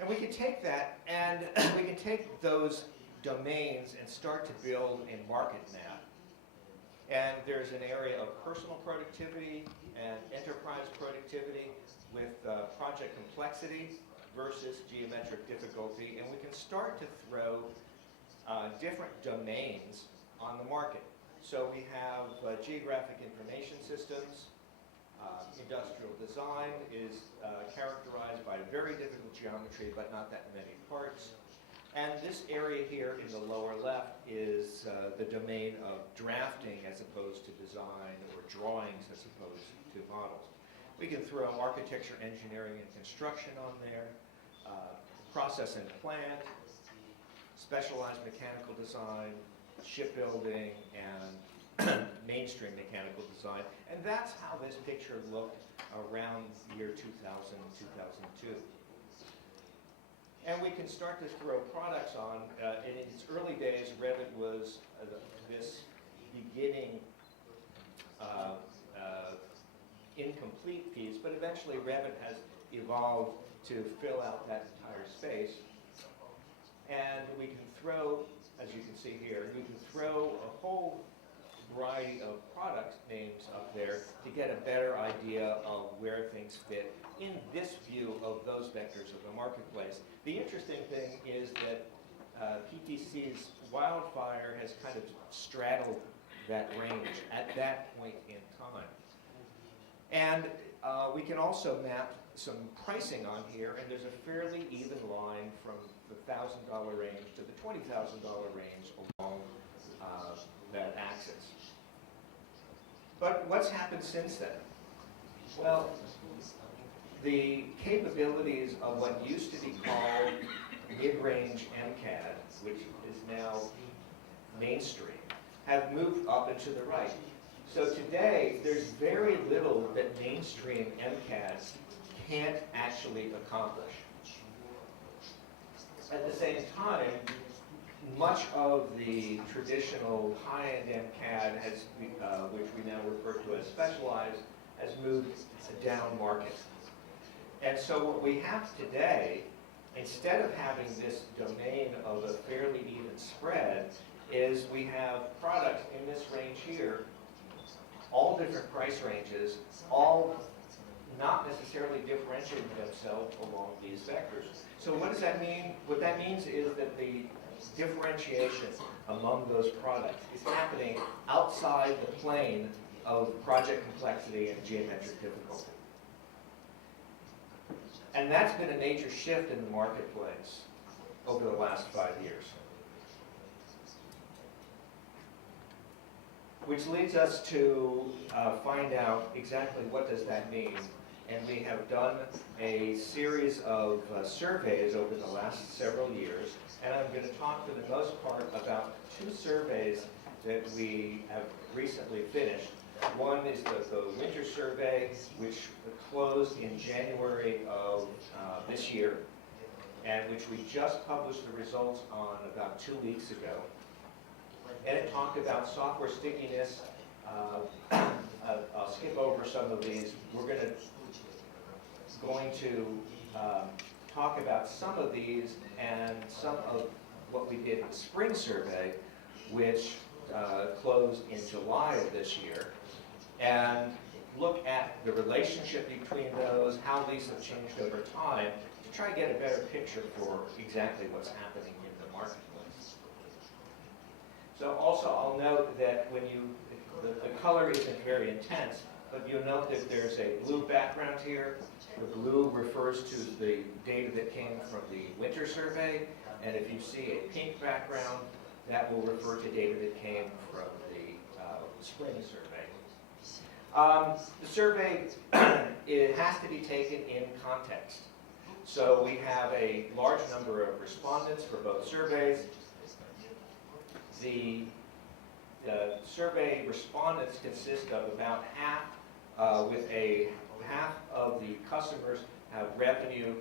And we can take that and we can take those domains and start to build a market map. And there's an area of personal productivity and enterprise productivity with project complexity versus geometric difficulty. And we can start to throw different domains on the market. So we have geographic information systems. Industrial design is characterized by very difficult geometry, but not that many parts. And this area here in the lower left is the domain of drafting as opposed to design, or drawings as opposed to models. We can throw architecture, engineering, and construction on there, process and plant, specialized mechanical design, shipbuilding, and mainstream mechanical design. And that's how this picture looked around the year 2000, 2002. And we can start to throw products on. In its early days, Revit was this beginning incomplete piece, but eventually Revit has evolved to fill out that entire space. And we can throw, as you can see here, we can throw a whole variety of product names up there to get a better idea of where things fit in this view of those vectors of the marketplace. The interesting thing is that PTC's Wildfire has kind of straddled that range at that point in time. And we can also map some pricing on here, and there's a fairly even line from the $1,000 range to the $20,000 range along that axis. But what's happened since then? Well, the capabilities of what used to be called mid-range MCAD, which is now mainstream, have moved up and to the right. So today, there's very little that mainstream MCAD can't actually accomplish. At the same time, much of the traditional high-end MCAD, which we now refer to as specialized, has moved down market. And so what we have today, instead of having this domain of a fairly even spread, is we have products in this range here, all different price ranges, all not necessarily differentiating themselves along these vectors. So what does that mean? What that means is that the differentiation among those products is happening outside the plane of project complexity and geometric difficulty. And that's been a major shift in the marketplace over the last 5 years. Which leads us to find out exactly what does that mean. And we have done a series of surveys over the last several years. And I'm going to talk for the most part about 2 surveys that we have recently finished. One is the winter survey, which closed in January of this year, and which we just published the results on about 2 weeks ago. And it talked about software stickiness. I'll skip over some of these. We're going to talk about some of these and some of what we did in the spring survey, which closed in July of this year, and look at the relationship between those, how these have changed over time, to try to get a better picture for exactly what's happening in the marketplace. So also I'll note that when the color isn't very intense, but you'll note that there's a blue background here. The blue refers to the data that came from the winter survey, and if you see a pink background, that will refer to data that came from the spring survey. The survey, it has to be taken in context. So we have a large number of respondents for both surveys. The survey respondents consist of about half, with half of the customers have revenue